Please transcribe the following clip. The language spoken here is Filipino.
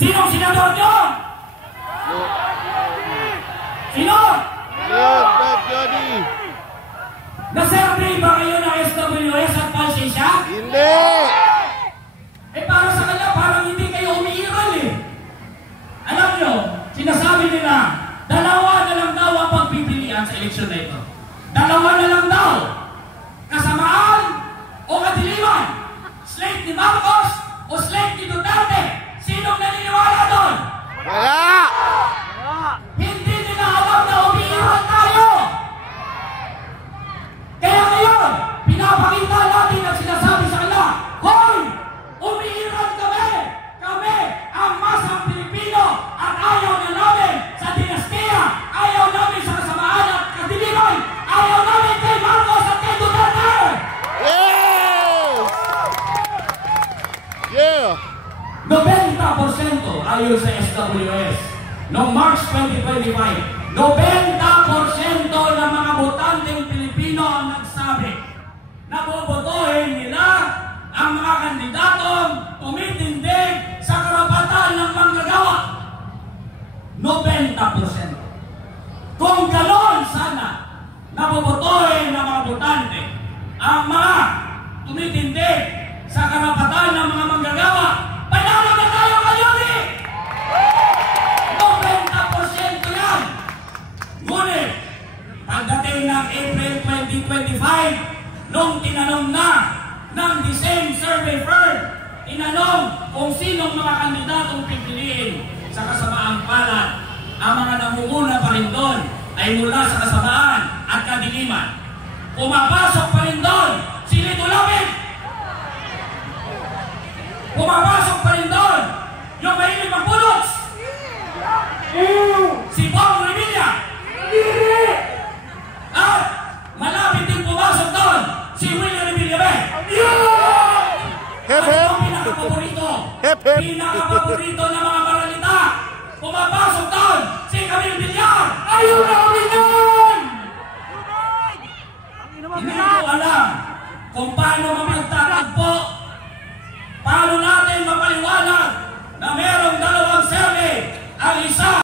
Sinong senador nyo? Sino? Na-survey ba kayo ng SWS at Palsisya? Hindi! Eh para sa kanya, parang hindi kayo umiiral eh. Alam nyo, sinasabi nila, dalawa na lang daw ang pagpipilian sa eleksyon na ito. Dalawa na lang daw. Kasamaan o kadiliman. Slate ni Marcos o slate ni Duterte. Sinong naniniwala doon? Wala! Hindi nila alam na umiiral tayo. Kaya ngayon, pinapakita natin at sinasabi sa kanila, hoy! Umiiral kami! Kami ang masang Pilipino at ayaw na namin sa dinastiya, ayaw namin sa kasamaan at kadiliman, ayaw namin kay Marcos at kay Duterte! Yes! Yeah! 90% ayon sa SWS noong March 2025, 90% ng mga botanteng Pilipino ang nagsabi na bobotohin nila ang mga kandidatong tumitindig sa karapatan ng manggagawa. 90%. Kung gano'n sana na bobotohin ng mga botante ang mga tumitindig sa karapatan ng mga manggagawa, panalo na tayo ngayon eh! 90% yan! Ngunit, pagdating ng April 2025, nung tinanong na ng the same survey firm, tinanong kung sinong mga kandidatong pipiliin sa kasamaang palad, ang mga namumuna pa rin doon ay mula sa kasamaan at kadiliman. Pumapasok pa rin doon si Lito Lapid. Pumapasok pa rin doon yung mahilig magpulots. Si Bong Revilla. At malapit din pumasok doon si Willie Revilla. At yung pinaka-paborito, pinaka-paborito ng mga maralita, pumapasok doon si Camille Villar. Ayun na kami doon! Hindi ko alam kung paano